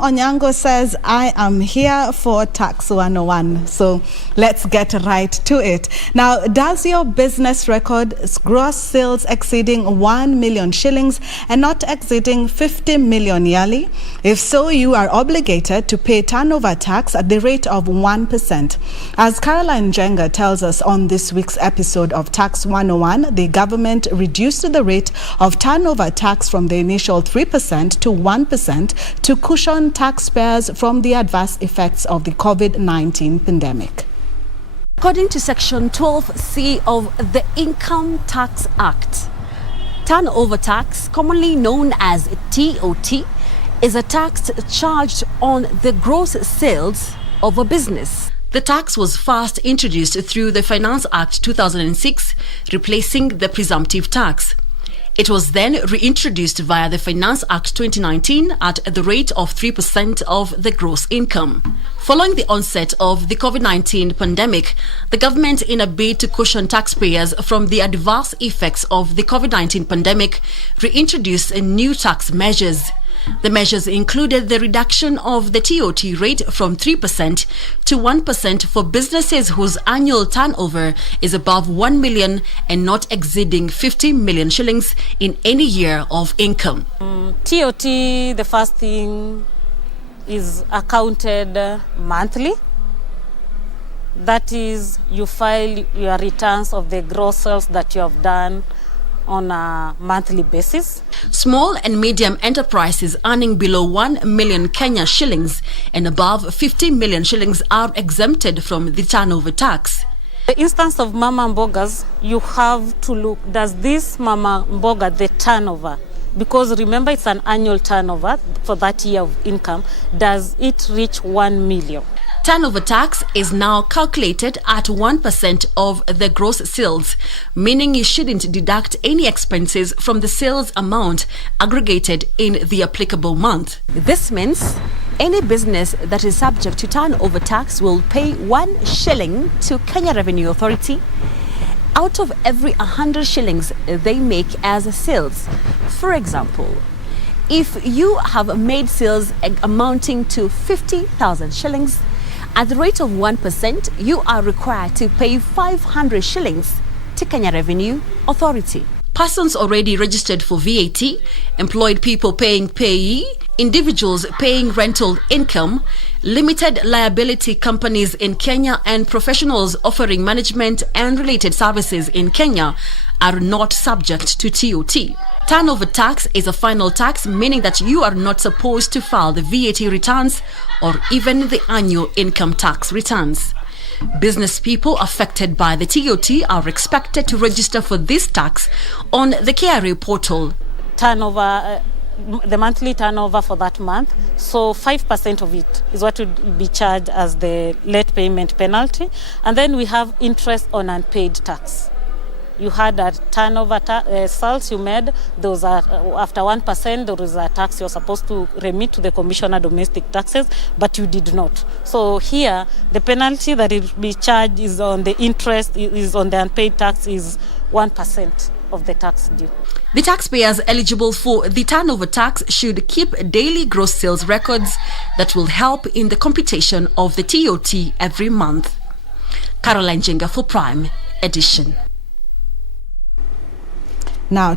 Onyango says, I am here for Tax 101. So let's get right to it. Now, does your business record gross sales exceeding 1 million shillings and not exceeding 50 million yearly? If so, you are obligated to pay turnover tax at the rate of 1%. As Caroline Njenga tells us on this week's episode of Tax 101, the government reduced the rate of turnover tax from the initial 3% to 1% to cushion taxpayers from the adverse effects of the COVID-19 pandemic. According to Section 12C of the Income Tax Act, turnover tax, commonly known as TOT, is a tax charged on the gross sales of a business. The tax was first introduced through the Finance Act 2006, replacing the presumptive tax. It was then reintroduced via the Finance Act 2019 at the rate of 3% of the gross income. Following the onset of the COVID-19 pandemic, the government, in a bid to cushion taxpayers from the adverse effects of the COVID-19 pandemic, reintroduced new tax measures. The measures included the reduction of the TOT rate from 3% to 1% for businesses whose annual turnover is above 1 million and not exceeding 50 million shillings in any year of income. TOT, the first thing, is accounted monthly. That is, you file your returns of the gross sales that you have done on a monthly basis. Small and medium enterprises earning below 1 million Kenya shillings and above 50 million shillings are exempted from the turnover tax. The instance of Mama Mbogas, you have to look, does this Mama Mboga, the turnover, because remember it's an annual turnover for that year of income, does it reach 1 million? Turnover tax is now calculated at 1% of the gross sales, meaning you shouldn't deduct any expenses from the sales amount aggregated in the applicable month. This means any business that is subject to turnover tax will pay 1 shilling to Kenya Revenue Authority out of every 100 shillings they make as sales. For example, if you have made sales amounting to 50,000 shillings, at the rate of 1%, you are required to pay 500 shillings to Kenya Revenue Authority. Persons already registered for VAT, employed people paying payee, individuals paying rental income, limited liability companies in Kenya and professionals offering management and related services in Kenya are not subject to TOT. Turnover tax is a final tax, meaning that you are not supposed to file the VAT returns or even the annual income tax returns. Business people affected by the TOT are expected to register for this tax on the KRA portal. Turnover, the monthly turnover for that month, so 5% of it is what would be charged as the late payment penalty, and then we have interest on unpaid tax. You had a turnover sales you made, those are after 1%, there is a tax you're supposed to remit to the Commissioner of Domestic Taxes, but you did not. So here, the penalty that it will be charged is on the interest, is on the unpaid tax, is 1% of the tax due. The taxpayers eligible for the turnover tax should keep daily gross sales records that will help in the computation of the TOT every month. Caroline Njenga for Prime Edition. Now,